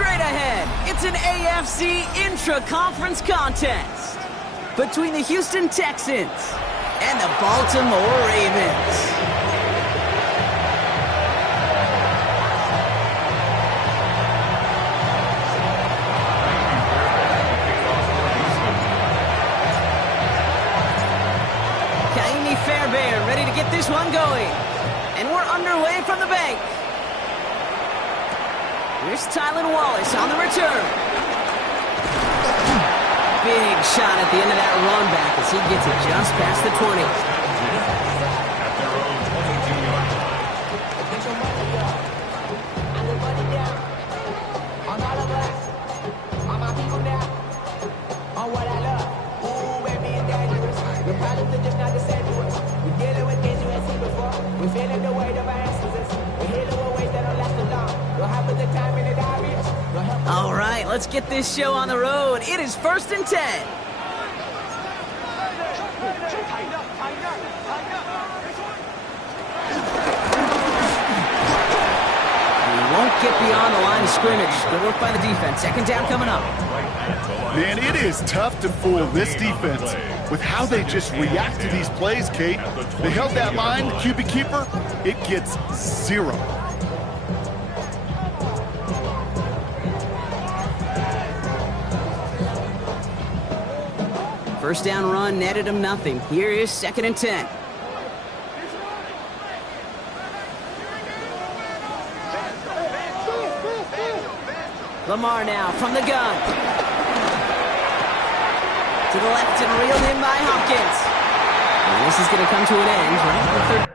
Straight ahead, it's an AFC intra-conference contest between the Houston Texans and the Baltimore Ravens. Fairbairn ready to get this one going. And we're underway from the bank. Here's Tylan Wallace on the return. Big shot at the end of that run back as he gets it just past the 20. All right, let's get this show on the road. It is 1st and 10. We won't get beyond the line of scrimmage. Good work by the defense. 2nd down coming up. Man, it is tough to fool this defense with how they just react to these plays, Kate. They held that line, the QB keeper, it gets 0. First down run netted him nothing. Here is 2nd and 10. Lamar now from the gun. To the left and reeled in by Hopkins. And this is going to come to an end right at the 30.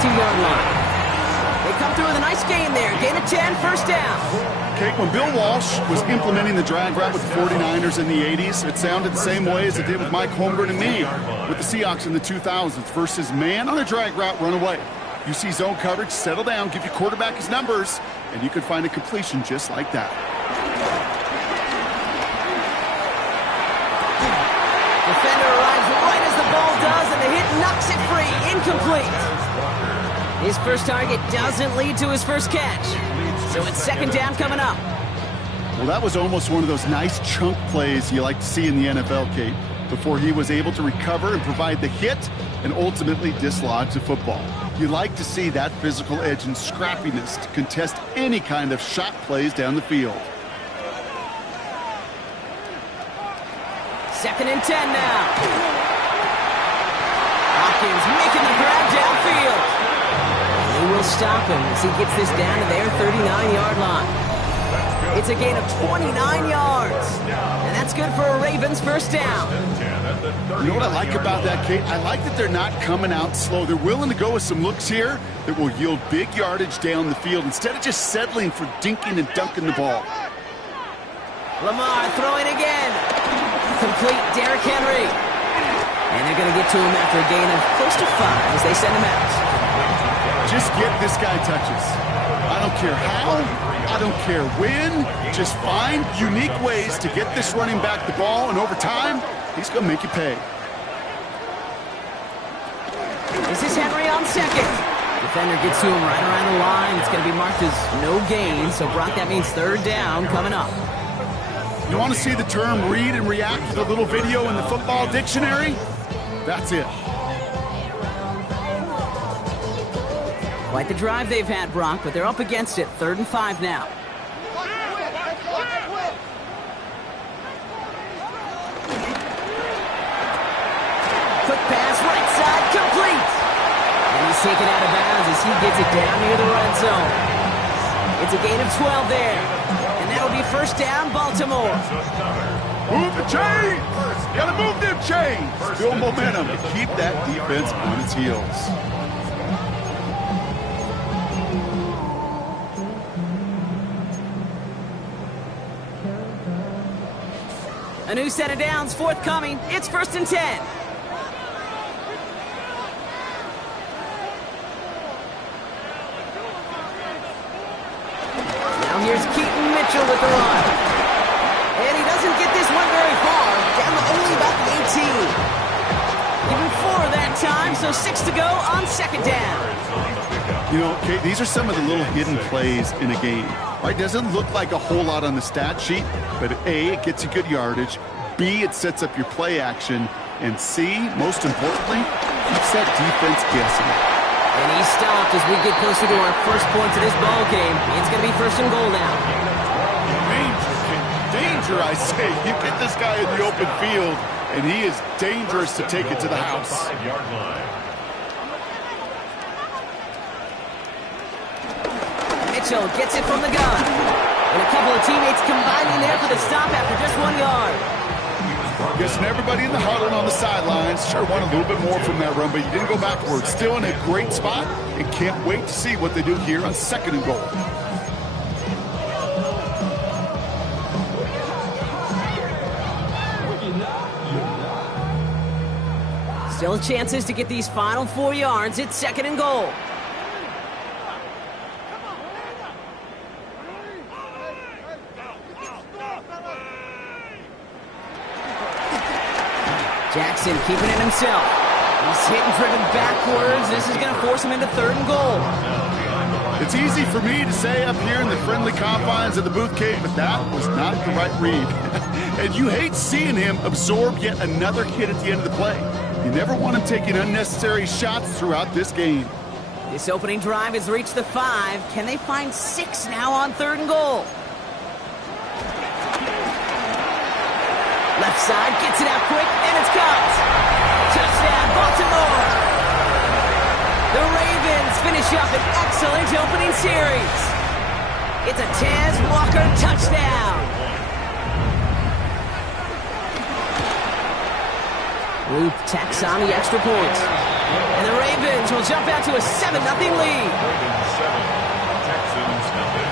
They come through with a nice gain there. Gain of 10, 1st down. Kate, when Bill Walsh was implementing the drag route with the 49ers in the 80s, it sounded the same way as it did with Mike Holmgren and me with the Seahawks in the 2000s versus man on a drag route, run away. You see zone coverage, settle down, give your quarterback his numbers, and you could find a completion just like that. Defender arrives right as the ball does, and the hit knocks it free. Incomplete. His first target doesn't lead to his first catch. So it's 2nd down coming up. Well, that was almost one of those nice chunk plays you like to see in the NFL, Kate, before he was able to recover and provide the hit and ultimately dislodge the football. You like to see that physical edge and scrappiness to contest any kind of shot plays down the field. 2nd and 10 now. Hopkins making the grab downfield. They will stop him as he gets this down to their 39-yard line. It's a gain of 29 yards. And that's good for a Ravens 1st down. You know what I like about that, Kate? I like that they're not coming out slow. They're willing to go with some looks here that will yield big yardage down the field instead of just settling for dinking and dunking the ball. Lamar throwing again. Complete Derrick Henry. And they're going to get to him after a gain of close to 5 as they send him out. Just get this guy touches. I don't care how, I don't care when. Just find unique ways to get this running back the ball, and over time, he's going to make you pay. This is Henry on 2nd. Defender gets to him right around the line. It's going to be marked as no gain, so Brock, that means 3rd down coming up. You want to see the term read and react with a little video in the football dictionary? That's it. Quite the drive they've had, Brock, but they're up against it. 3rd and 5 now. Quick pass, right side, complete. And he's taken out of bounds as he gets it down near the red zone. It's a gain of 12 there. And that'll be 1st down, Baltimore. Move the chains! Gotta move them chains! Build momentum to keep that defense on its heels. A new set of downs forthcoming. It's 1st and 10. Now here's Keaton Mitchell with the run. And he doesn't get this one very far. Down to only about the 18. Give him 4 that time, so 6 to go on 2nd down. You know, Kate, these are some of the little hidden plays in a game. Right? Doesn't look like a whole lot on the stat sheet, but A, it gets you good yardage. B, it sets up your play action. And C, most importantly, keeps that defense guessing. And he's stopped as we get closer to our first point of this ball game. It's going to be 1st and goal now. Danger, kid. Danger, I say. You get this guy in the open field, and he is dangerous to take it to the house. Mitchell gets it from the gun. And a couple of teammates combining there for the stop after just 1 yard. Guessing everybody in the huddle and on the sidelines sure want a little bit more from that run, but you didn't go backwards. Still in a great spot, and can't wait to see what they do here on 2nd and goal. Still chances to get these final 4 yards. It's 2nd and goal. Jackson keeping it himself. He's hit and driven backwards. This is going to force him into 3rd and goal. It's easy for me to say up here in the friendly confines of the booth, Kate, but that was not the right read. And you hate seeing him absorb yet another hit at the end of the play. You never want him taking unnecessary shots throughout this game. This opening drive has reached the 5. Can they find 6 now on 3rd and goal? Left side, gets it out quick, and it's caught. Touchdown, Baltimore. The Ravens finish up an excellent opening series. It's a Tez Walker touchdown. Luke tacks on the extra point. And the Ravens will jump out to a 7-0 lead. Ravens 7, Texans nothing.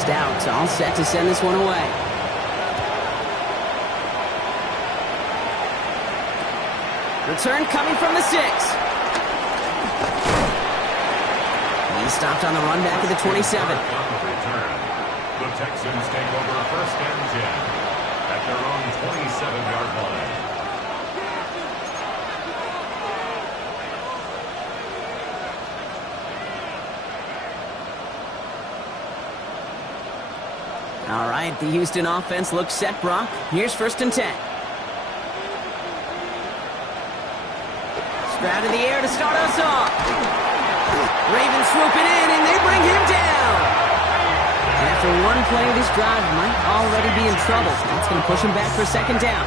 Stout all set to send this one away. Return coming from the 6. He's stopped on the run back of the 27. On the return, the Texans take over 1st and 10 at their own 27-yard line. All right, the Houston offense looks set, Brock. Here's 1st and 10. Stroud in the air to start us off. Ravens swooping in, and they bring him down. And after one play of this drive, might already be in trouble. That's going to push him back for 2nd down.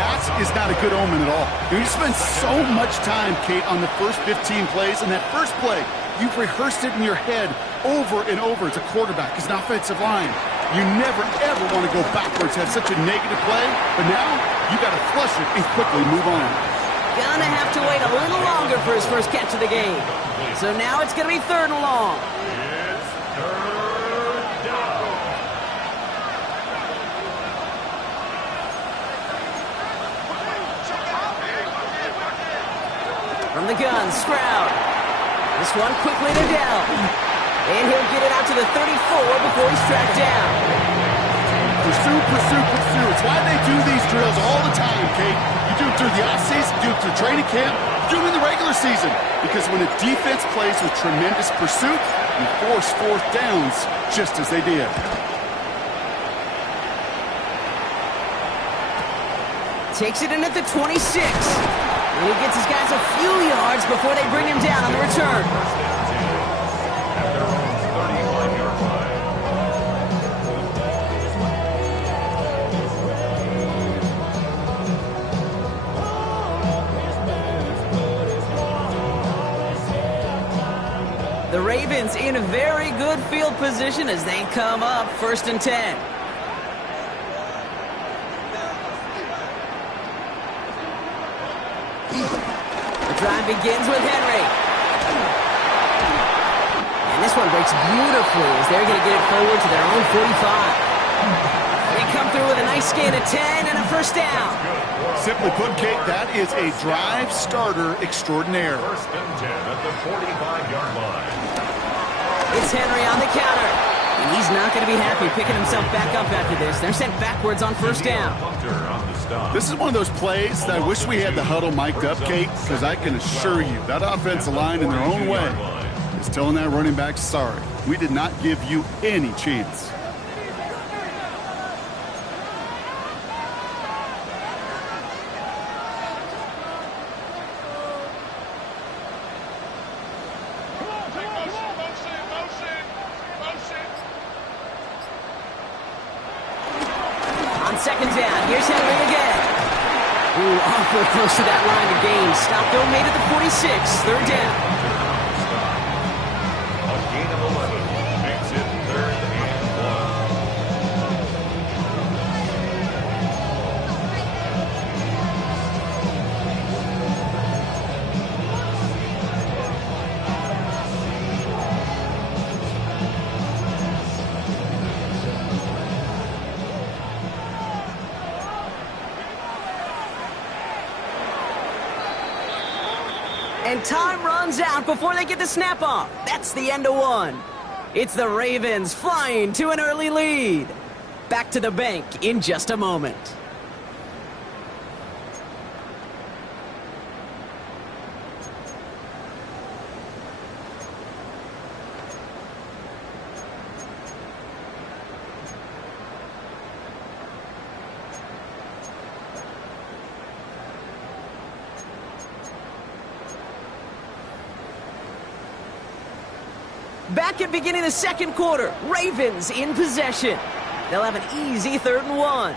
That is not a good omen at all. You spend so much time, Kate, on the first 15 plays, and that first play, you've rehearsed it in your head over and over as a quarterback, as an offensive line. You never, ever want to go backwards, have such a negative play, but now you got to flush it and quickly move on. Gonna have to wait a little longer for his first catch of the game. So now it's going to be 3rd and long. It's 3rd down. From the gun, Stroud. This one quickly to Dell. And he'll get it out to the 34 before he's tracked down. Pursue, pursue, pursue. It's why they do these drills all the time, Kate. You do it through the offseason, do it through training camp, do it in the regular season. Because when a defense plays with tremendous pursuit, you force 4th downs just as they did. Takes it in at the 26. And he gets his guys a few yards before they bring him down on the return. At their own 35-yard line. The Ravens in a very good field position as they come up 1st and 10. The drive begins with Henry. And this one breaks beautifully as they're going to get it forward to their own 45. They come through with a nice gain of 10 and a first down. Simply put, Kate, that is a drive starter extraordinaire. First and 10 at the 45-yard line. It's Henry on the counter. And he's not going to be happy picking himself back up after this. They're sent backwards on first down. This is one of those plays that I wish we had the huddle mic'd up, Kate, because I can assure you that offensive line in their own way is telling that running back, sorry, we did not give you any chance. Second down. Here's Henry again. Ooh, awful close to that line of gain. Stop though, made it to 46. Third down. A gain of 11 makes it 3rd and 1. And time runs out before they get the snap off. That's the end of one. It's the Ravens flying to an early lead. Back to the bank in just a moment. Back at beginning of the second quarter, Ravens in possession. They'll have an easy 3rd and 1.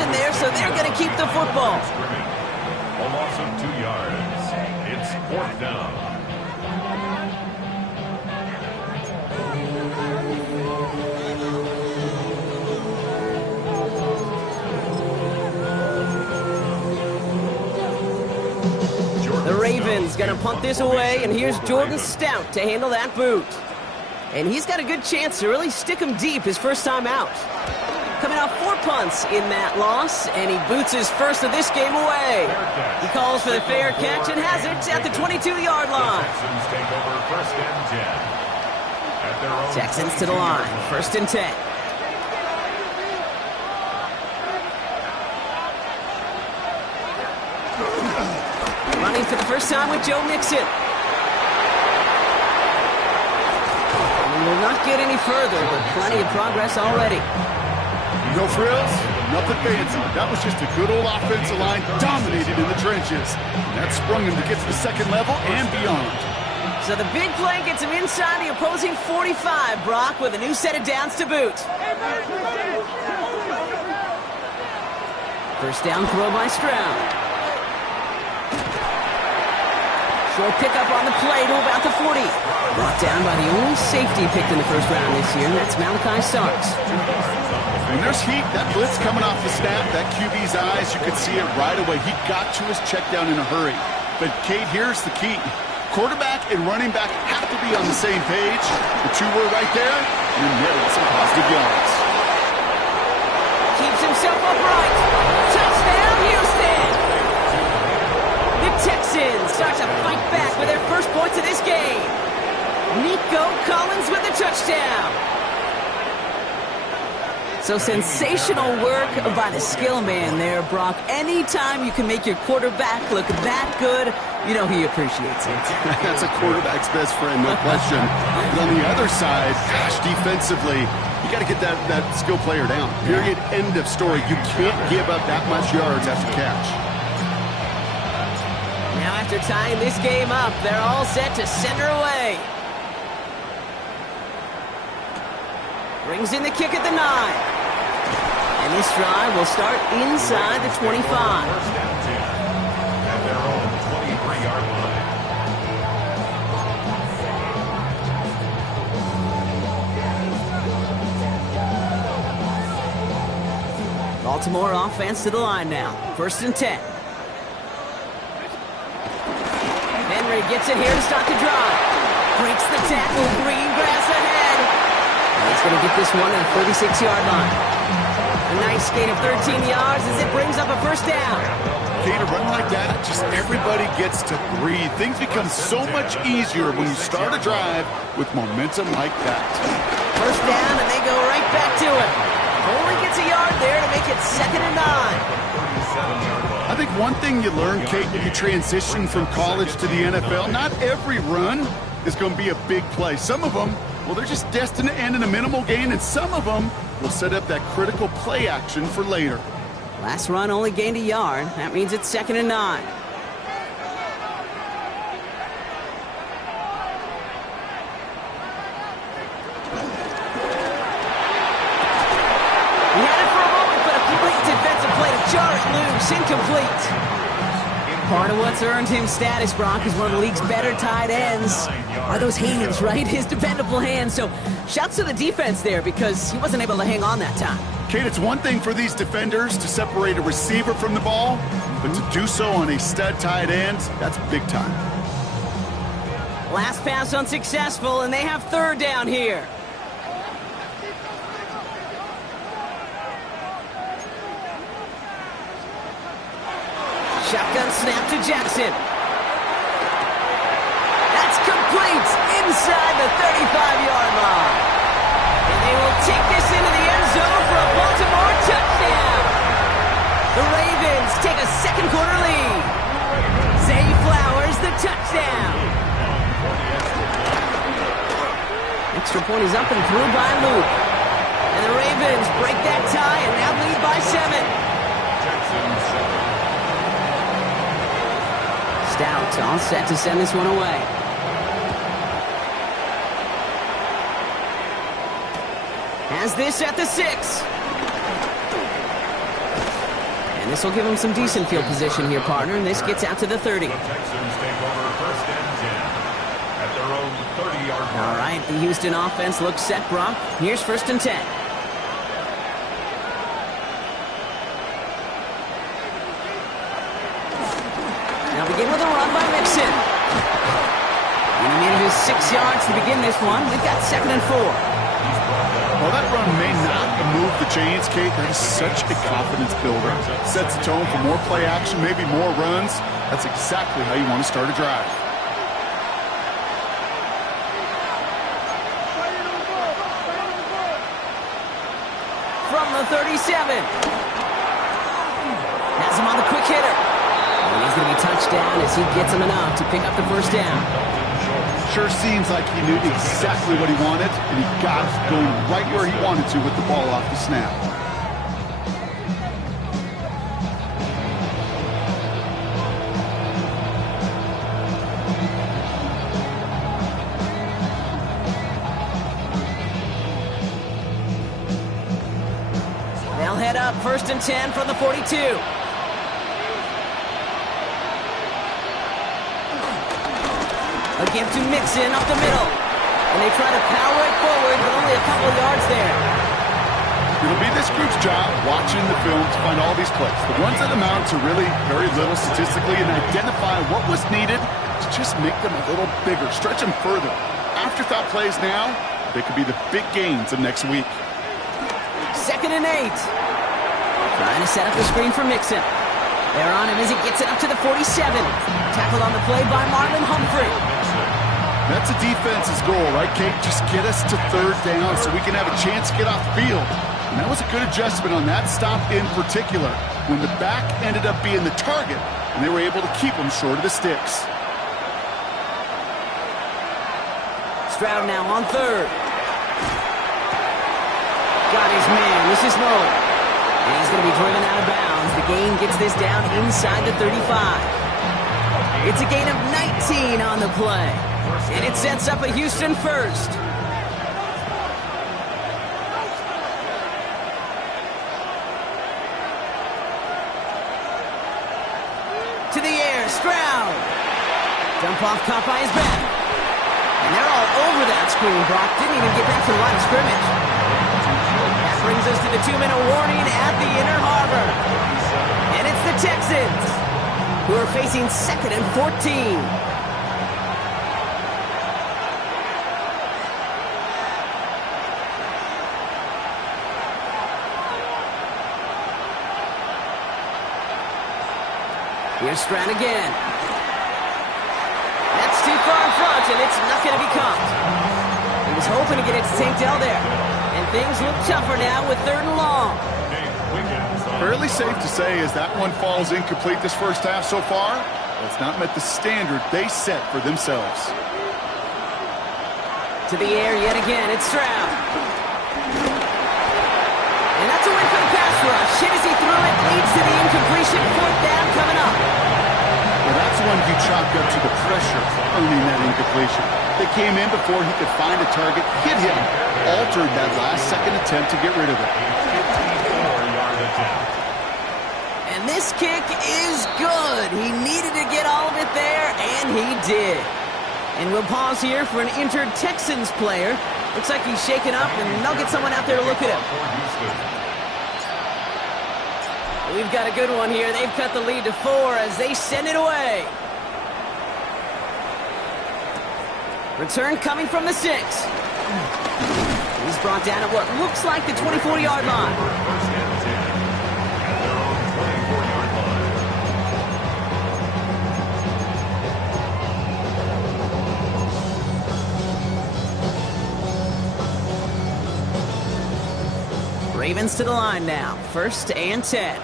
There, so they're going to keep the football. A loss of 2 yards. It's 4th down. The Ravens going to punt this away, and here's Jordan Stout to handle that boot. And he's got a good chance to really stick him deep his first time out. Coming off 4 punts in that loss, and he boots his first of this game away. He calls for the fair catch and has it at the 22-yard line. Texans take over 1st and 10. At their own Texans to the line, 1st and 10. Running for the first time with Joe Mixon. And will not get any further, but plenty of progress already. No frills, nothing fancy. That was just a good old offensive line dominated in the trenches. That sprung him to get to the second level and beyond. So the big play gets him inside the opposing 45, Brock, with a new set of downs to boot. First down throw by Stroud. Short pickup on the play to about the 40. Brought down by the only safety picked in the first round this year, and that's Malachi Starks. When there's heat, that blitz coming off the snap, that QB's eyes, you could see it right away. He got to his check down in a hurry. But, Kate, here's the key. Quarterback and running back have to be on the same page. The two were right there, and netted some positive yards. Keeps himself upright. Touchdown, Houston! The Texans start to fight back with their first points of this game. Nico Collins with the touchdown. So sensational work by the skill man there, Brock. Anytime you can make your quarterback look that good, you know he appreciates it. That's a quarterback's best friend, no question. But on the other side, gosh, defensively, you got to get that skill player down. Period. End of story. You can't give up that much yards after catch. Now after tying this game up, they're all set to send her away. Brings in the kick at the 9. And This drive will start inside the 25. First and 10 at their own 23-yard line. Baltimore offense to the line now. First and 10. Henry gets it here to start the drive. Breaks the tackle. Green grass ahead. And he's going to get this one at the 36-yard line. A nice gain of 13 yards as it brings up a first down. Okay, to run like that, just everybody gets to breathe. Things become so much easier when you start a drive with momentum like that. First down, and they go right back to it. Only gets a yard there to make it 2nd and 9. I think one thing you learn, Kate, when you transition from college to the NFL, not every run is going to be a big play. Some of them, well, they're just destined to end in a minimal gain, and some of them will set up that critical play action for later. Last run only gained a yard. That means it's 2nd and 9. He had it for a moment, but a complete defensive play to jar it loose. Incomplete. Part of what's earned him status, Brock, is one of the league's better tight ends. Are those hands, right? His dependable hands. So shouts to the defense there because he wasn't able to hang on that time. Kate, it's one thing for these defenders to separate a receiver from the ball, but to do so on a stud tight end, that's big time. Last pass unsuccessful, and they have 3rd down here. Shotgun snap to Jackson. That's complete inside the 35-yard line. And they will take this into the end zone for a Baltimore touchdown. The Ravens take a second-quarter lead. Zay Flowers, the touchdown. Extra point is up and through by Luke. And the Ravens break that tie and now lead by 7. Stout all set to send this one away. Has this at the 6. And this will give him some decent field position here, partner. And this gets out to the 30. The Texans take over first and 10 at their own 30-yard line. All right, the Houston offense looks set, Brock. Here's 1st and 10. Now begin with a run by Mixon. And he needed his 6 yards to begin this one. We've got 2nd and 4. While that run may not move the chains, Kate, that is such a confidence builder. Sets the tone for more play action, maybe more runs. That's exactly how you want to start a drive. From the 37. Has him on the quick hitter. And he's going to be touched down as he gets him enough to pick up the first down. Sure seems like he knew exactly what he wanted, and he got it going right where he wanted to with the ball off the snap. They'll head up 1st and 10 from the 42. A give to Mixon up the middle. And they try to power it forward, but only a couple of yards there. It'll be this group's job watching the film to find all these plays. The ones that amount to really very little statistically and identify what was needed to just make them a little bigger, stretch them further. Afterthought plays now, they could be the big gains of next week. 2nd and 8. Trying to set up the screen for Mixon. They're on him as he gets it up to the 47. Tackled on the play by Marlon Humphrey. That's a defense's goal, right, Kate? Just get us to 3rd down so we can have a chance to get off the field. And that was a good adjustment on that stop in particular, when the back ended up being the target, and they were able to keep him short of the sticks. Stroud now on 3rd. Got his man. This is low. And he's going to be driven out of bounds. The gain gets this down inside the 35. It's a gain of 19 on the play. And it sets up a Houston first. To the air, Stroud. Dump off caught by his back. And they're all over that screen. Brock didn't even get back to the line of scrimmage. That brings us to the 2-minute warning at the Inner Harbor. And it's the Texans, who are facing 2nd and 14. Here's Stroud again. That's too far in front, and it's not going to be caught. He was hoping to get it to Tank Dell there. And things look tougher now with 3rd and long. Fairly safe to say as that one falls incomplete this first half so far. It's not met the standard they set for themselves. To the air yet again, it's Stroud. And that's a win for the pass rush. Hit as he threw it, leads to the incompletion. 4th down coming up. Well, that's one you chalk up to the pressure earning that incompletion. They came in before he could find a target, hit him, altered that last-second attempt to get rid of it. And this kick is good. He needed to get all of it there, and he did. And we'll pause here for an injured Texans player. Looks like he's shaken up, and they'll get someone out there to look at him. We've got a good one here. They've cut the lead to 4 as they send it away. Return coming from the 6. He's brought down at what looks like the 24-yard line. Ravens to the line now. 1st and 10.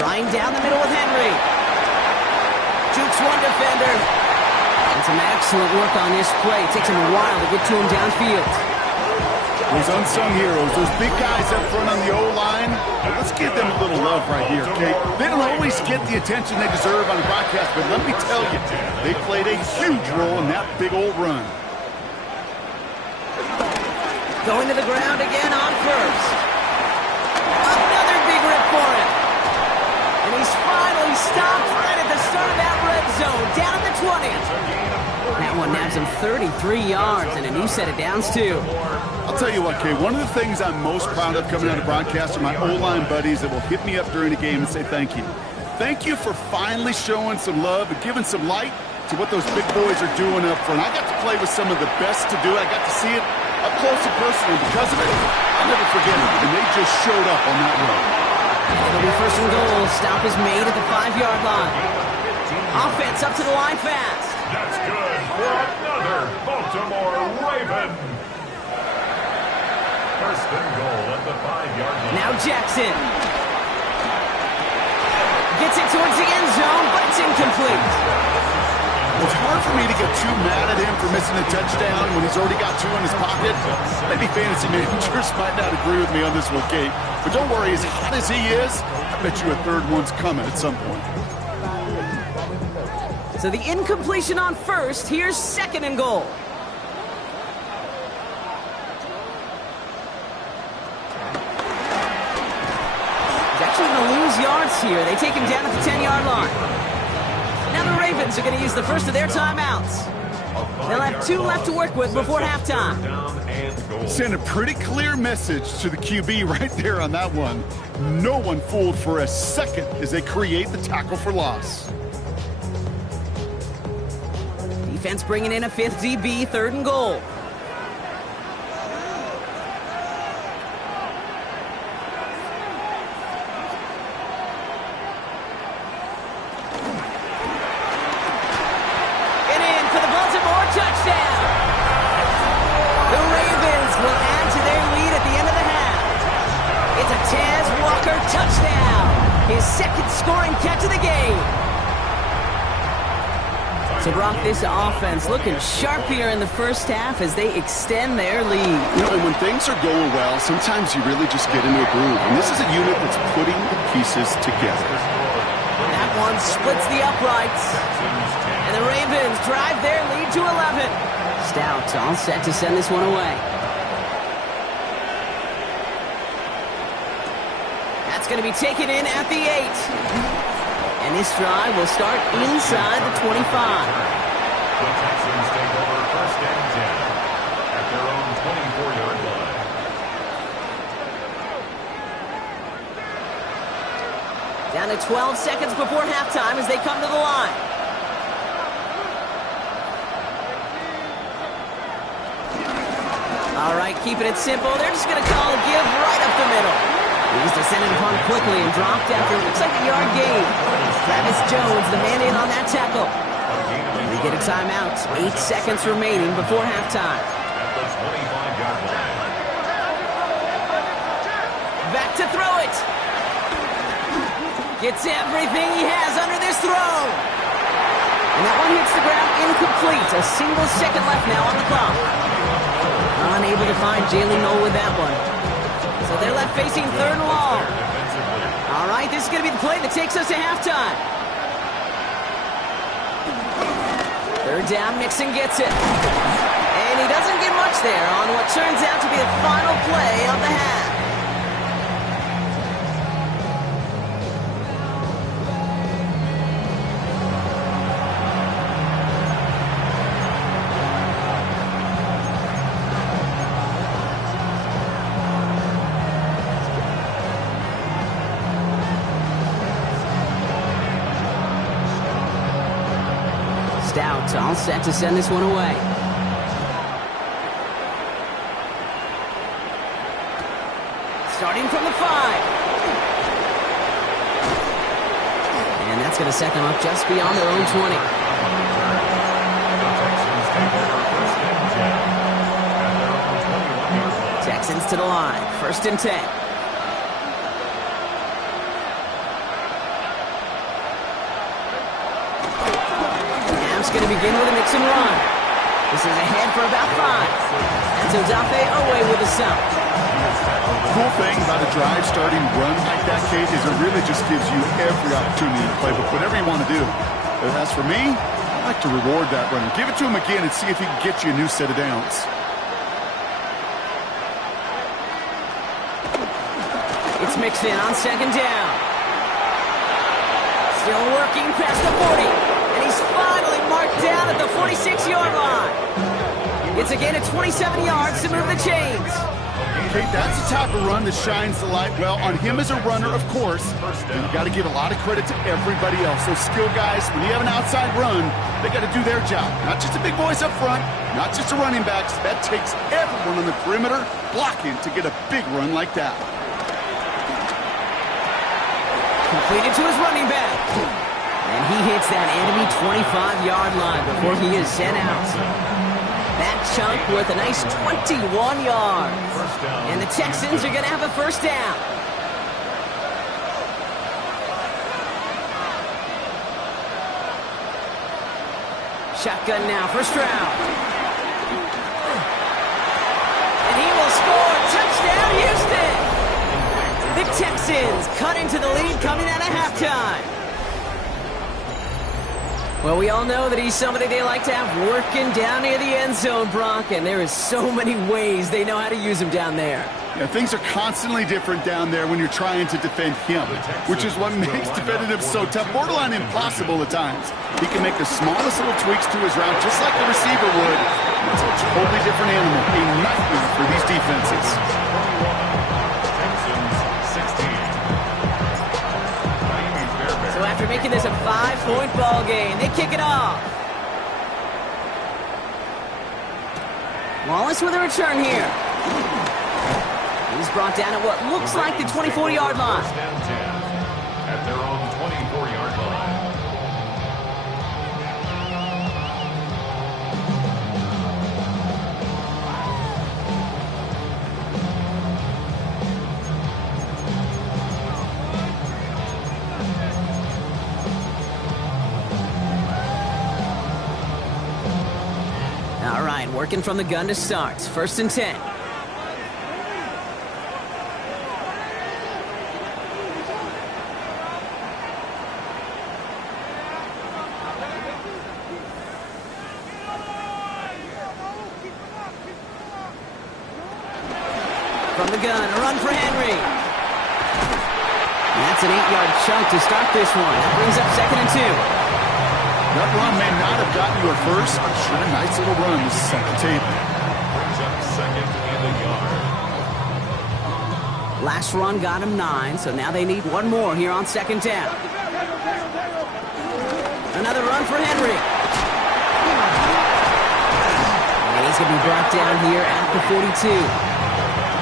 Flying down the middle with Henry. Jukes one defender. And some excellent work on this play. It takes him a while to get to him downfield. Those unsung heroes, those big guys up front on the O-line, let's give them a little love right here, okay? They don't always get the attention they deserve on the broadcast, but let me tell you, they played a huge role in that big old run. Going to the ground again on 1st. Another big rip for him. And he's finally stopped right at the start of that red zone, down at the 20. That one nabs him 33 yards and a new set of downs, too. I'll tell you what, Kay, one of the things I'm most proud of coming out of broadcast are my O-line buddies that will hit me up during the game and say thank you. Thank you for finally showing some love and giving some light to what those big boys are doing up front. I got to play with some of the best to do it. I got to see it up close and personal. Because of it, I'll never forget it. And they just showed up on that run. It'll be 1st and goal. Stop is made at the 5-yard line. Offense up to the line fast. That's good for another Baltimore Raven. 1st and goal at the 5-yard line. Now Jackson. Gets it towards the end zone, but it's incomplete. It's hard for me to get too mad at him for missing a touchdown when he's already got 2 in his pocket. Maybe fantasy managers might not agree with me on this one, Kate. But don't worry, as hot as he is, I bet you a 3rd one's coming at some point. So the incompletion on 1st. Here's 2nd and goal. He's actually going to lose yards here. They take him down at the 10-yard line. Now the Ravens are going to use the first of their timeouts. They'll have 2 left to work with before halftime. Send a pretty clear message to the QB right there on that one. No one fooled for a second as they create the tackle for loss. Defense bringing in a 5th DB, 3rd and goal. And in for the Baltimore touchdown. The Ravens will add to their lead at the end of the half. It's a Taz Walker touchdown. His 2nd scoring catch of the game. So, Brock, this offense looking sharp here in the first half as they extend their lead. You know, and when things are going well, sometimes you really just get into a groove. And this is a unit that's putting the pieces together. That one splits the uprights. And the Ravens drive their lead to 11. Stout all set to send this one away. That's going to be taken in at the 8. And this drive will start inside the 25. The Texans take over first and 10 at their own 24-yard line. Down to 12 seconds before halftime as they come to the line. All right, keeping it simple. They're just going to call a give right up the middle. He was descended upon quickly and dropped after it looks like a yard gain. Travis Jones, the man in on that tackle. We get a timeout. 8 seconds remaining before halftime. At the 25-yard line. Back to throw it. Gets everything he has under this throw. And that one hits the ground incomplete. A single second left now on the clock. Unable to find Jalen Noel with that one. So they're left facing third and long. All right, this is going to be the play that takes us to halftime. Third down, Mixon gets it. And he doesn't get much there on what turns out to be the final play of the half. Stout all set to send this one away. Starting from the 5. And that's going to set them up just beyond their own 20. Texans to the line. First and 10. Going to begin with a mix and run. This is ahead for about 5. And so Dafe away with a sack. The cool thing about a drive starting run like that, Kate, is it really just gives you every opportunity to play with whatever you want to do. As for me, I like to reward that run. Give it to him again and see if he can get you a new set of downs. It's mixed in on second down. Still working past the 40. And he's finally marked down at the 46-yard line. It's again at 27 yards to move the chains. Okay, that's the type of run that shines the light well on him as a runner, of course. And you've got to give a lot of credit to everybody else. Those skill guys, when you have an outside run, they got to do their job. Not just the big boys up front, not just the running backs. That takes everyone on the perimeter blocking to get a big run like that. Completed to his running back. And he hits that enemy 25-yard line before he is sent out. That chunk worth a nice 21 yards. And the Texans are going to have a first down. Shotgun now, first round. And he will score. Touchdown, Houston. The Texans cut into the lead coming out of halftime. Well, we all know that he's somebody they like to have working down near the end zone, Brock, and there is so many ways they know how to use him down there. Yeah, things are constantly different down there when you're trying to defend him, which is what makes defending him so tough, borderline impossible at times. He can make the smallest little tweaks to his route, just like a receiver would. It's a totally different animal, a nightmare for these defenses. So after making this a 5-point ball game, they kick it off. Wallace with a return here. He's brought down at what looks like the 24-yard line. First and 10 at their own 24-yard line. All right, working from the gun to start. First and 10. From the gun, a run for Henry. And that's an 8-yard chunk to start this one. That brings up 2nd and 2. That run may not have gotten you a first, but sure, a nice little run to set the table. Brings up 2nd and a yard. Last run got him 9, so now they need one more here on 2nd down. Another run for Henry. And he's going to be brought down here at the 42.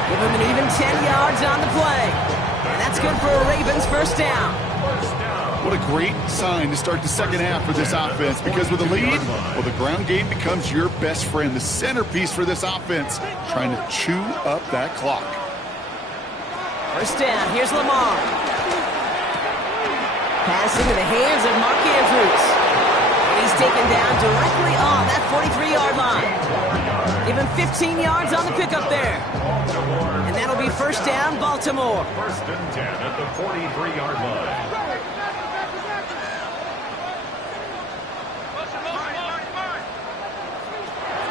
Give him an even 10 yards on the play. And that's good for a Ravens first down. What a great sign to start the second half for this offense, because with a lead, well, the ground game becomes your best friend, the centerpiece for this offense, trying to chew up that clock. First down, here's Lamar. Pass into the hands of Mark Andrews. And he's taken down directly on that 43-yard line. Give him 15 yards on the pickup there. And that'll be first down, Baltimore. First and 10 at the 43-yard line.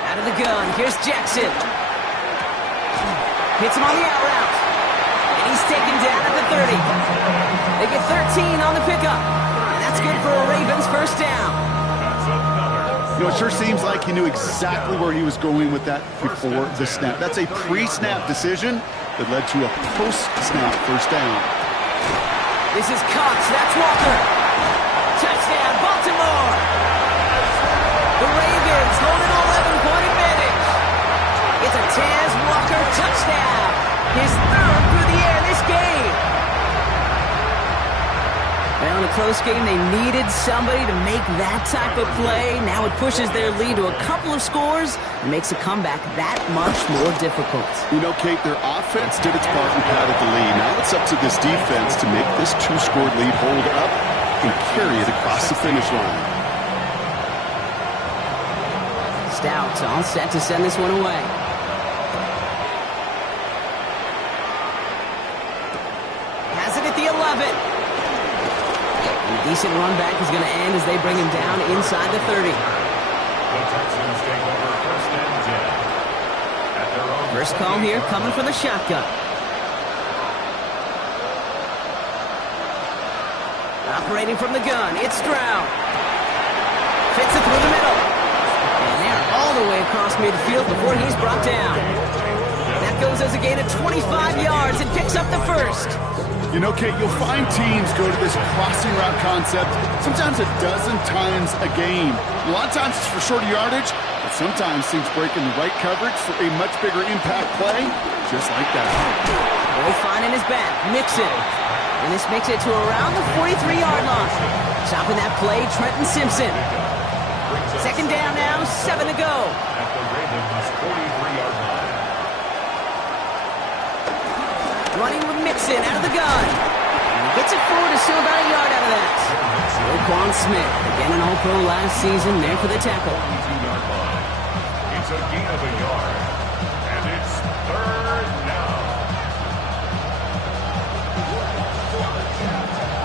Out of the gun, here's Jackson. Hits him on the out route. And he's taken down at the 30. They get 13 on the pickup. And that's good for a Ravens first down. You know, it sure seems like he knew exactly where he was going with that before the snap. That's a pre-snap decision that led to a post-snap first down. This is Cox. That's Walker. Touchdown, Baltimore. The Ravens hold an 11-point advantage. It's a Taz Walker touchdown. His 3rd through the air this game. Well, in a close game, they needed somebody to make that type of play. Now it pushes their lead to a couple of scores and makes a comeback that much more difficult. You know, Kate, their offense did its part and padded the lead. Now it's up to this defense to make this 2-score lead hold up and carry it across the finish line. Stout all set to send this one away. Has it at the 11. A decent run back is going to end as they bring him down inside the 30. The Texans take over first and 10. At their own First call here coming from the shotgun. Operating from the gun, it's Stroud. Fits it through the middle. And they're all the way across midfield before he's brought down. That goes as a gain of 25 yards and picks up the first. You know, Kate, you'll find teams go to this crossing route concept sometimes a dozen times a game. A lot of times it's for shorter yardage, but sometimes things break in the right coverage for a much bigger impact play, just like that. Very fine in his back, Mixon. And this makes it to around the 43-yard line. Stopping that play, Trenton Simpson. Second down now, 7 to go. At the Ravens' 43-yard line. Running with Mixon out of the gun. And he gets it forward to still about a yard out of that. Roquan Smith, again an All-Pro last season, there for the tackle. 2-yard line. It's a gain of a yard. And it's 3rd down.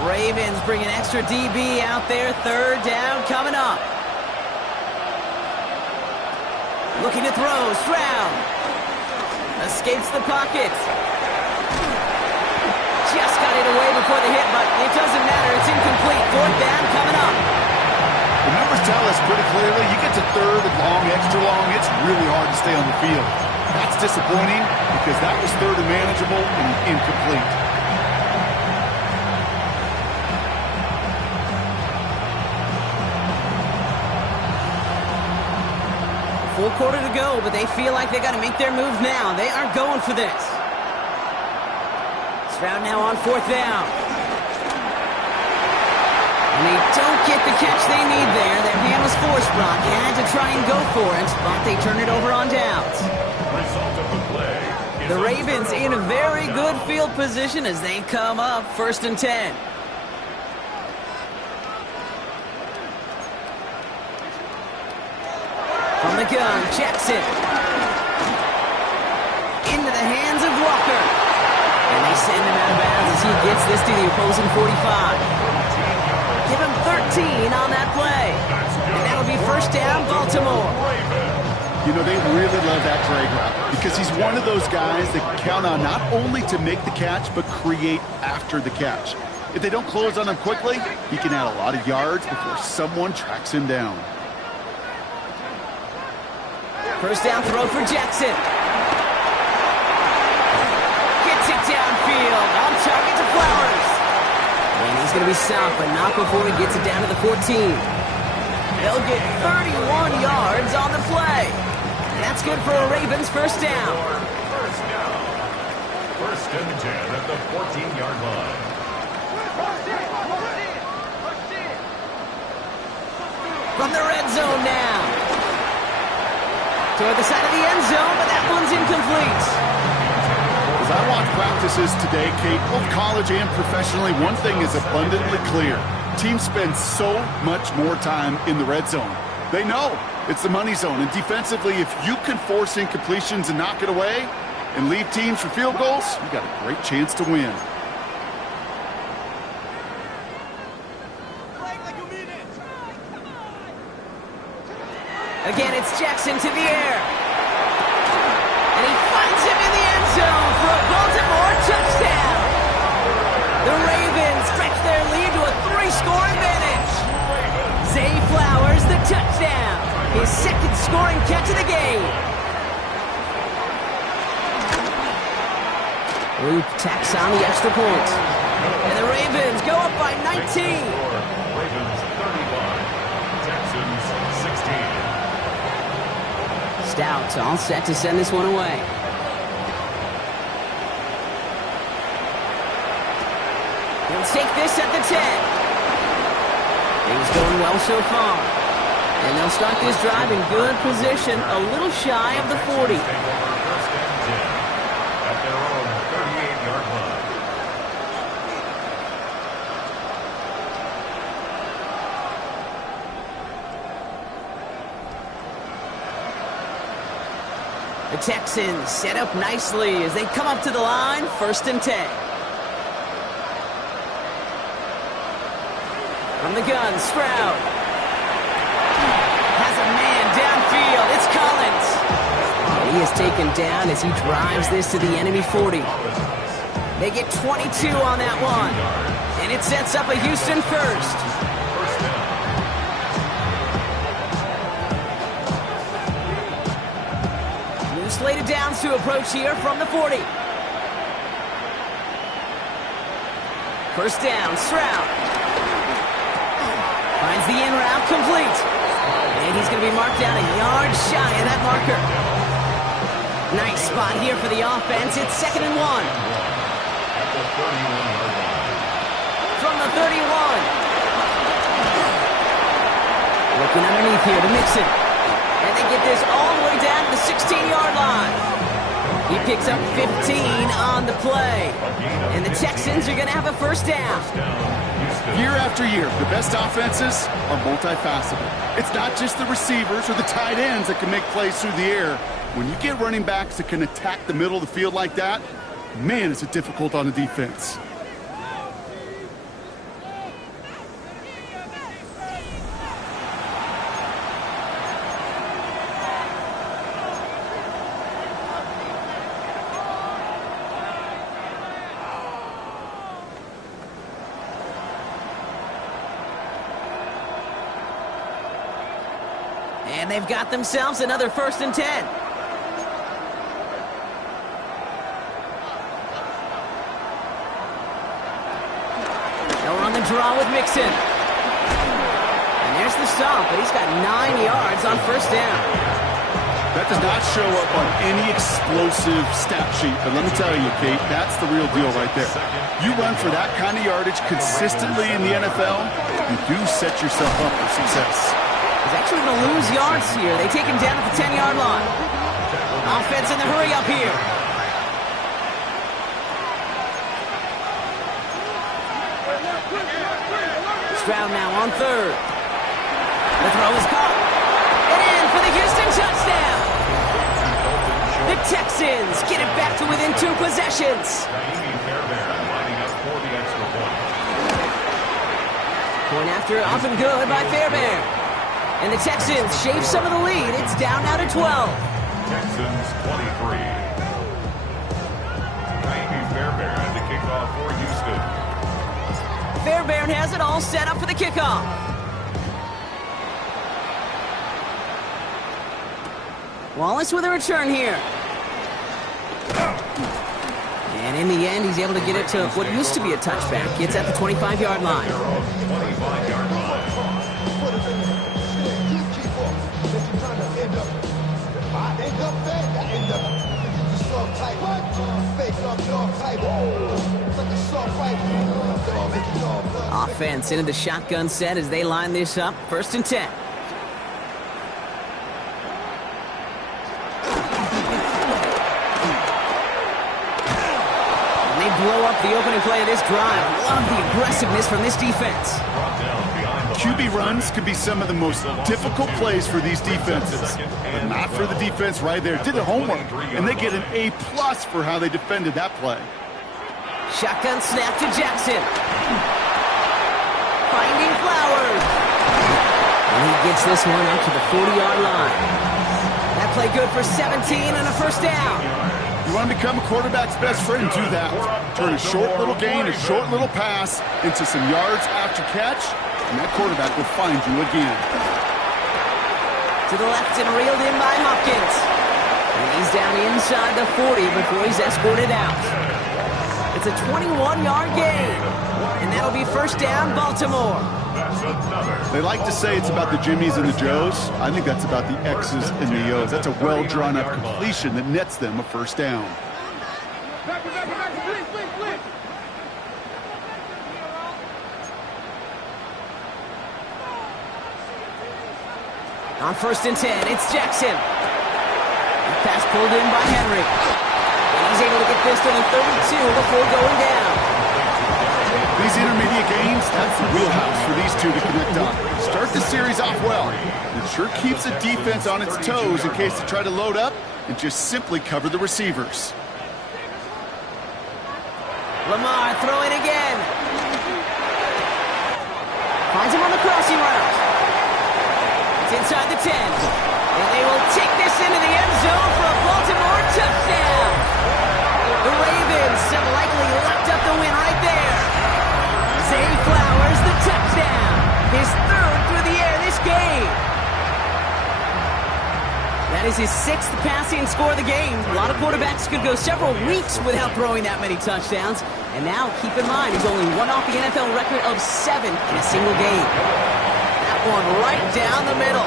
Ravens bring an extra DB out there. 3rd down coming up. Looking to throw, Stroud. Escapes the pocket. Just got it away before the hit, but it doesn't matter. It's incomplete. 4th down coming up. The numbers tell us pretty clearly, you get to 3rd and long, extra long, it's really hard to stay on the field. That's disappointing because that was 3rd and manageable and incomplete. Full quarter to go, but they feel like they got to make their move now. They are going for this. Stroud now on 4th down. And they don't get the catch they need there. Their hand was forced, Brock. They had to try and go for it, but they turn it over on downs. Result of the play. The Ravens in a very good field position as they come up 1st and 10. From the gun, Jackson. Into the hands of Walker. And they send him out of bounds as he gets this to the opposing 45. Give him 13 on that play. And that'll be first down, Baltimore. You know, they really love that drag route because he's one of those guys that count on not only to make the catch, but create after the catch. If they don't close on him quickly, he can add a lot of yards before someone tracks him down. First down throw for Jackson. Gets it downfield. On target to Flowers. And he's going to be stopped, but not before he gets it down to the 14. They'll get 31 yards on the play. That's good for a Ravens first down. First and 10 at the 14-yard line. From the red zone now. Toward the side of the end zone, but that one's incomplete. As I watch practices today, Kate, both college and professionally, one thing is abundantly clear. Teams spend so much more time in the red zone. They know it's the money zone. And defensively, if you can force incompletions and knock it away and leave teams for field goals, you got a great chance to win. Again, it's Jackson to the air. And he finds him in the end zone for a Baltimore touchdown. The Ravens stretch their lead to a 3-score advantage. Zay Flowers, the touchdown. His second scoring catch of the game. Luke tacks on the extra point. And the Ravens go up by 19. Ravens 31, Texans 16. Stout all set to send this one away. He'll take this at the 10. Things going well so far. And they'll start this drive in good position, a little shy of the 40. First and 10 at their own 38-yard line. The Texans set up nicely as they come up to the line, first and 10. From the gun, Stroud. Has a man downfield. It's Collins. And he is taken down as he drives this to the enemy 40. They get 22 on that one. And it sets up a Houston first. Slated downs to approach here from the 40. First down, Stroud. Finds the in route complete. And he's going to be marked down a yard shy of that marker. Nice spot here for the offense. It's 2nd and 1. From the 31. Looking underneath here to Mixon. And they get this all the way down to the 16-yard line. He picks up 15 on the play. And the Texans are going to have a first down. Year after year, the best offenses are multifaceted. It's not just the receivers or the tight ends that can make plays through the air. When you get running backs that can attack the middle of the field like that, man, is it difficult on the defense. And they've got themselves another first and 10. They'll run the draw with Mixon. And there's the stop, but he's got 9 yards on first down. That does not show up on any explosive stat sheet, but let me tell you, Kate, that's the real deal right there. You run for that kind of yardage consistently in the NFL, you do set yourself up for success. He's actually going to lose yards here. They take him down at the 10-yard line. Offense in the hurry up here. Stroud now on third. The throw is caught. And in for the Houston touchdown. The Texans get it back to within 2 possessions. Point after up and good by Fairbairn. And the Texans shave some of the lead. It's down now to 12. Texans 23. Amy Fairbairn to kick off for Houston. Fairbairn has it all set up for the kickoff. Wallace with a return here. And in the end, he's able to get it to what used to be a touchback. It's at the 25-yard line. 25-yard line. Offense into the shotgun set as they line this up. 1st and 10. Blow up the opening play of this drive. Love the aggressiveness from this defense. QB runs could be some of the most difficult plays for these defenses, but not for the defense right there. Did the homework, and they get an A+ for how they defended that play. Shotgun snap to Jackson. Finding Flowers. And he gets this one up to the 40-yard line. That play good for 17 and a 1st down. You want to become a quarterback's best friend, do that. Turn a short little gain, a short little pass into some yards after catch, and that quarterback will find you again. To the left and reeled in by Hopkins. And he's down inside the 40 before he's escorted out. It's a 21-yard gain, and that'll be 1st down, Baltimore. They like to say it's about the Jimmies and the Joes. I think that's about the X's and the O's. That's a well-drawn-up completion that nets them a 1st down. On 1st and 10, it's Jackson. The pass pulled in by Henry. And he's able to get this to the 32 before going down. These intermediate gains, that's the wheelhouse for these two to connect on. Start the series off well. It sure keeps the defense on its toes in case they try to load up and just simply cover the receivers. Lamar throwing again. Finds him on the crossing route. It's inside the 10. And they will take this into the end zone for a Baltimore touchdown. The Ravens have likely locked up the win right there. Zay Flowers, the touchdown. His 3rd through the air this game. That is his 6th passing score of the game. A lot of quarterbacks could go several weeks without throwing that many touchdowns. And now, keep in mind, he's only one off the NFL record of 7 in a single game. That one right down the middle.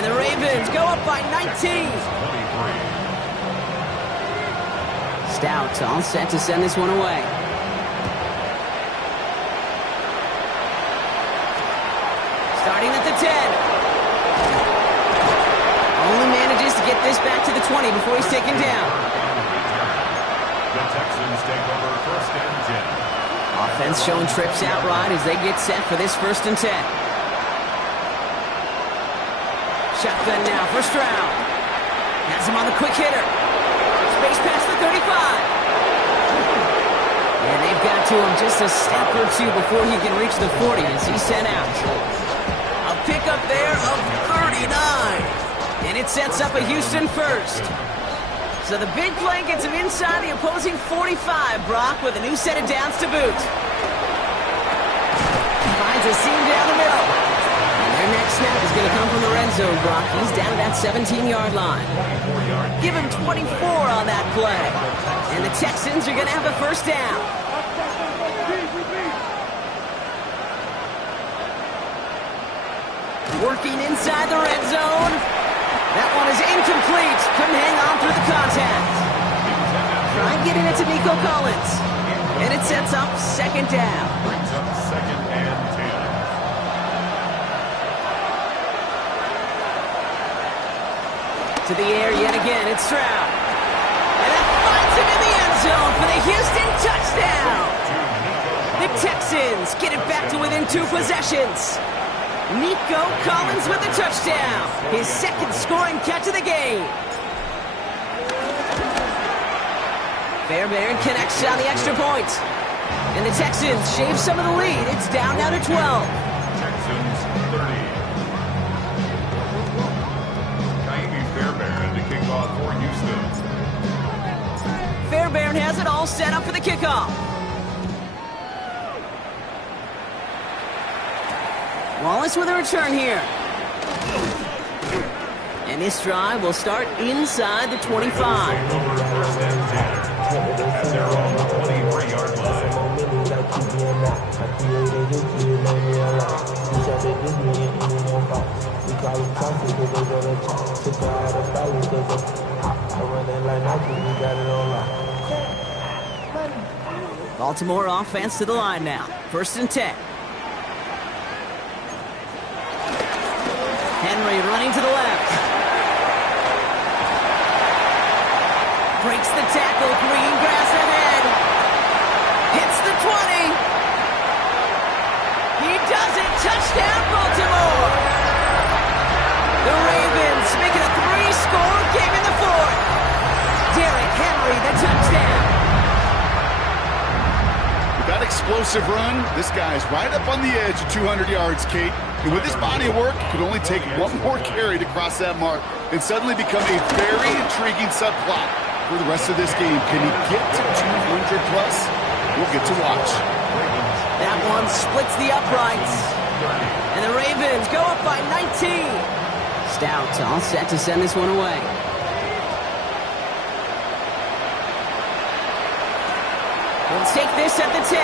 And the Ravens go up by 19. Stout all set to send this one away. Starting at the 10. Only manages to get this back to the 20 before he's taken down. The Texans take over 1st and 10. Offense showing trips out right as they get set for this 1st and 10. Shotgun now for Stroud. Has him on the quick hitter. Space past the 35. And they've got to him just a step or two before he can reach the 40 as he's sent out. A pickup there of 39. And it sets up a Houston 1st. So the big play gets him inside the opposing 45, Brock, with a new set of downs to boot. Finds a seam down the middle. And their next snap is going to come from the red zone, Brock. He's down to that 17-yard line. Give him 24 on that play. And the Texans are going to have a 1st down. Working inside the red zone. That one is incomplete. Couldn't hang on through the contact. Trying getting it to Nico Collins. And it sets up 2nd down. Brings up 2nd and 10. To the air yet again, it's Stroud. And that finds him in the end zone for the Houston touchdown. The Texans get it back to within 2 possessions. Nico Collins with the touchdown. His 2nd scoring catch of the game. Fairbairn connects on the extra point. And the Texans shave some of the lead. It's down now to 12. Texans 30. has it all set up for the kickoff. Wallace with a return here. And this drive will start inside the 25. At their own 23-yard line. Baltimore offense to the line now. 1st and 10. Henry running to the left. Breaks the tackle. Green grass ahead. Hits the 20. He does it. Touchdown, Baltimore. The Ravens making a 3-score game in the 4th. Derrick Henry, the touchdown. With that explosive run, this guy's right up on the edge of 200 yards, Kate. And with his body of work, could only take one more carry to cross that mark and suddenly become a very intriguing subplot for the rest of this game. Can he get to 200 plus? We'll get to watch. That one splits the uprights. And the Ravens go up by 19. Stout all set to send this one away. We'll take this at the 10.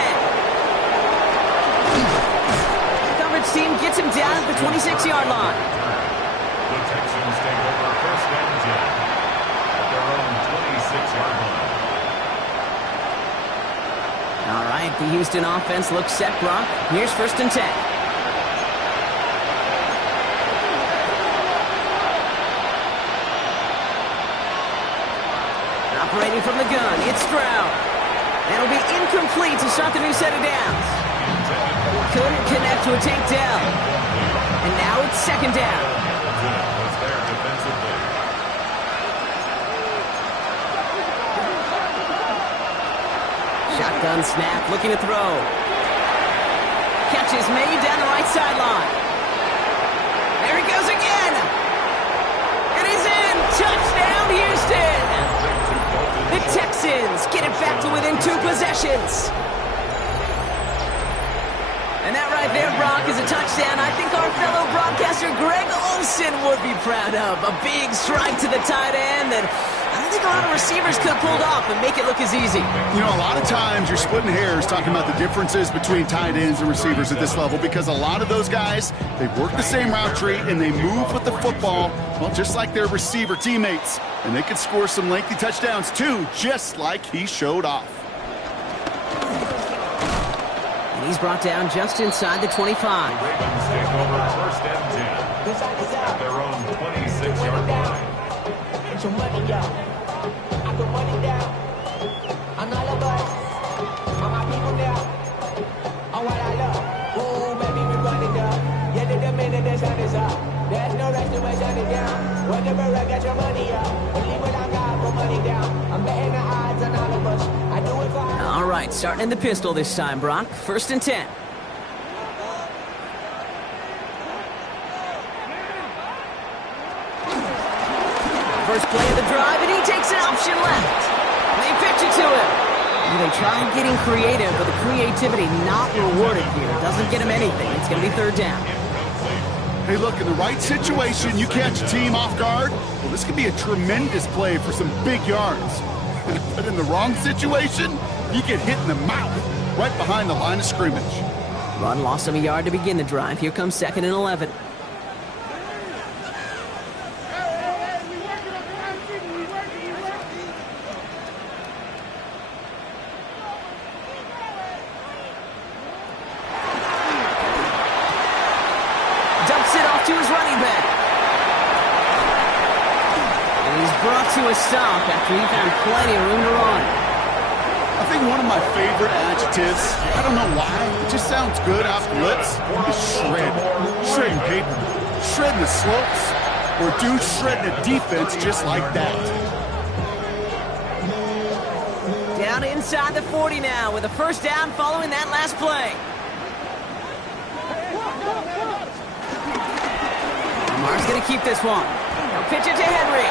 Coverage team gets him down at the 26-yard line. The Texans take over 1st and 10 at their own 26-yard line. All right, the Houston offense looks set, Brock. Here's 1st and 10. Operating from the gun, it's Stroud. That'll be incomplete to start the new set of downs. Couldn't connect to a takedown. And now it's 2nd down. Was there defensively. Shotgun snap, looking to throw. Catch is made down the right sideline. There he goes again. And he's in. Touchdown, Houston. The Texans get it back to within 2 possessions. And that right there, Brock, is a touchdown I think our fellow broadcaster Greg Olsen would be proud of. A big strike to the tight end that I don't think a lot of receivers could have pulled off and make it look as easy. You know, a lot of times you're splitting hairs talking about the differences between tight ends and receivers at this level because a lot of those guys, they work the same route tree and they move with the football, well, just like their receiver teammates. And they can score some lengthy touchdowns too, just like he showed off. He's brought down just inside the 25. Ravens take over 1st and 10 at their own 26-yard line. There's no rest to my shut it down. Whatever I get your money up. Believe what I got, put money down. I'm betting the odds on all of us. I do it for All right, starting in the pistol this time, Brock. 1st and 10. First play of the drive, and he takes an option left. They pitch it to him. And they try getting creative, but the creativity not rewarded here. Doesn't get him anything. It's going to be 3rd down. Hey, look, in the right situation, you catch a team off guard. Well, this could be a tremendous play for some big yards. But in the wrong situation, you get hit in the mouth right behind the line of scrimmage. Run lost him a yard to begin the drive. Here comes 2nd and 11. To his running back. And he's brought to a stop after he found plenty of room to run. I think one of my favorite adjectives, I don't know why, it just sounds good off the lips, is shred. Shredding paper. Shredding the slopes. Or dude shredding a defense just like that. Down inside the 40 now with a 1st down following that last play. Lamar's going to keep this one. He'll pitch it to Henry.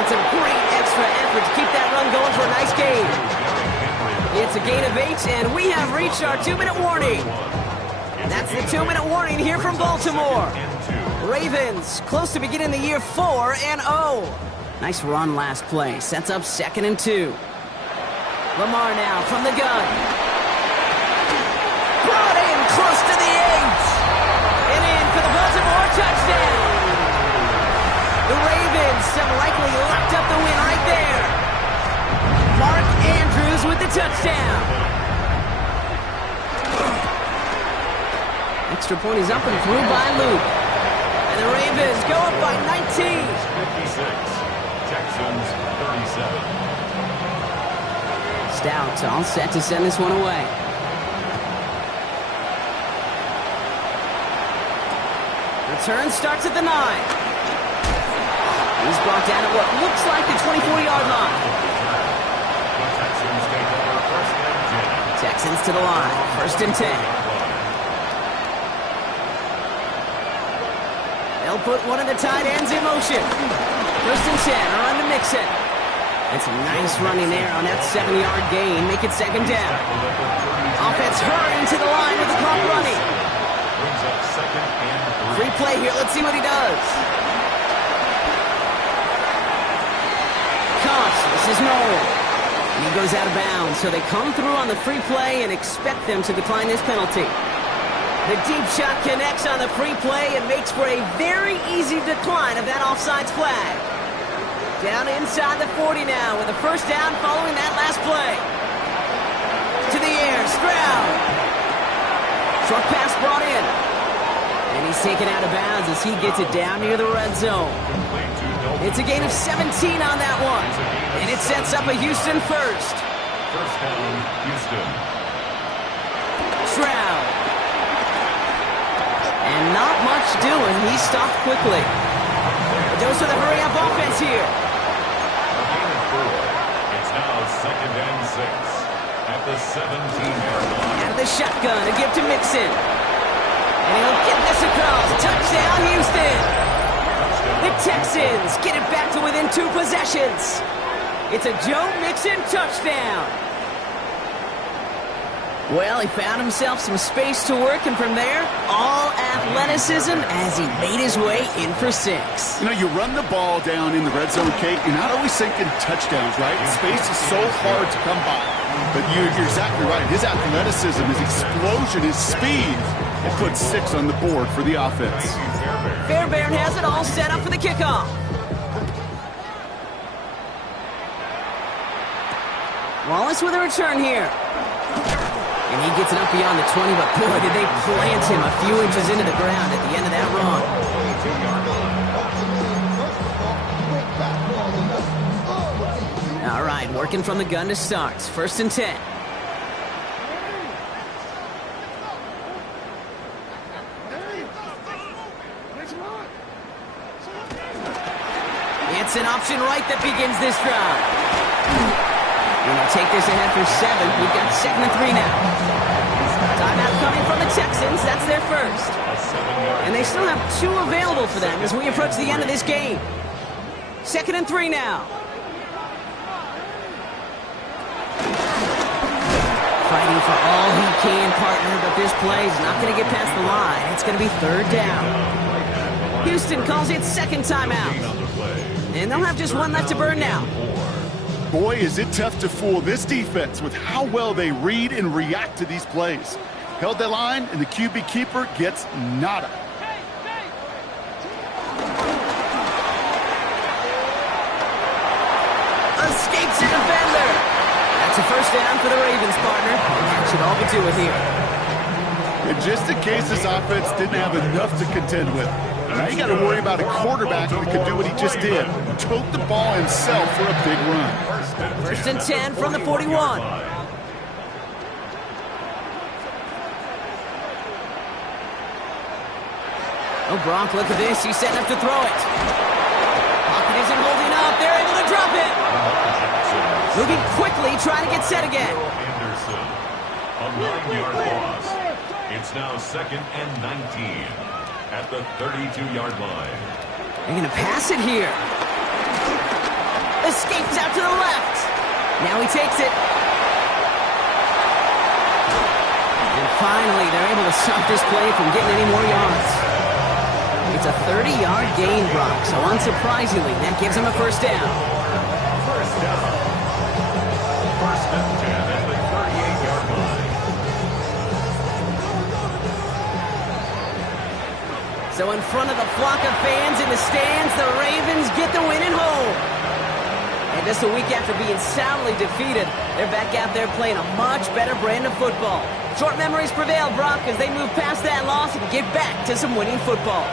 It's some great extra effort to keep that run going for a nice gain. It's a gain of 8, and we have reached our 2-minute warning. That's the 2-minute warning here from Baltimore. Ravens close to beginning the year 4-0. Nice run last play. Sets up 2nd and 2. Lamar now from the gun. Brought in close to the 8. And in for the Baltimore touchdown. The Ravens have likely locked up the win right there. Mark Andrews with the touchdown. Extra point is up and through by Luke. And the Ravens go up by 19. 56. Texans 37. Stout all set to send this one away. Return starts at the 9. He's brought down at what looks like the 24-yard line. The Texans take over 1st and 10. Texans to the line. 1st and 10. They'll put one of the tight ends in motion. 1st and 10. A run to Mixon. And some nice running there on that 7-yard gain. Make it 2nd down. Offense hurrying to the line with the clock running. Brings up 2nd and 3. Free play here. Let's see what he does. Caught. This is Noel. And he goes out of bounds. So they come through on the free play and expect them to decline this penalty. The deep shot connects on the free play and makes for a very easy decline of that offsides flag. Down inside the 40 now with a 1st down following that last play. To the air, Stroud. Short pass brought in. And he's taken out of bounds as he gets it down near the red zone. It's a gain of 17 on that one. And it sets up a Houston 1st. 1st down, Houston. Stroud. And not much doing. He stopped quickly. A dose of the hurry-up offense here. It's now 2nd and 6 at the 17-yard line. Out of the shotgun, a give to Mixon. And he'll get this across. Touchdown, Houston. The Texans get it back to within 2 possessions. It's a Joe Mixon touchdown. Well, he found himself some space to work, and from there, all athleticism as he made his way in for 6. You know, you run the ball down in the red zone, Kate, you're not always thinking touchdowns, right? Space is so hard to come by. But you're exactly right. His athleticism, his explosion, his speed, it puts 6 on the board for the offense. Fairbairn has it all set up for the kickoff. Wallace with a return here. And he gets it up beyond the 20, but boy, did they plant him a few inches into the ground at the end of that run. All right, working from the gun to start. 1st and 10. It's an option right that begins this drive. And they'll take this ahead for 7. We've got 2nd and 3 now. Timeout coming from the Texans. That's their 1st. And they still have 2 available for them as we approach the end of this game. 2nd and 3 now. Fighting for all he can, partner, but this play is not going to get past the line. It's going to be 3rd down. Houston calls it 2nd timeout. And they'll have just 1 left to burn now. Boy, is it tough to fool this defense with how well they read and react to these plays. Held that line, and the QB keeper gets nada. Escapes the defender. That's a 1st down for the Ravens, partner. And that should all but do it here. And just in case this offense didn't have enough to contend with, now you got to worry about a quarterback that could do what he just did. Tote the ball himself for a big run. 1st and 10 from the 41. Oh, Gronk, look at this. He's setting up to throw it. Pocket isn't holding up. They're able to drop it. Moving quickly, trying to get set again. Anderson, a 9-yard loss. It's now 2nd and 19 at the 32-yard line. They're going to pass it here. escapes out to the left. Now he takes it. And finally, they're able to stop this play from getting any more yards. It's a 30-yard gain, Brock, so unsurprisingly, that gives him a first down. First down. First and 10 at the 38-yard line. So in front of the flock of fans in the stands, the Ravens get the win at home. And just a week after being soundly defeated, they're back out there playing a much better brand of football. Short memories prevail, Brock, as they move past that loss and get back to some winning football.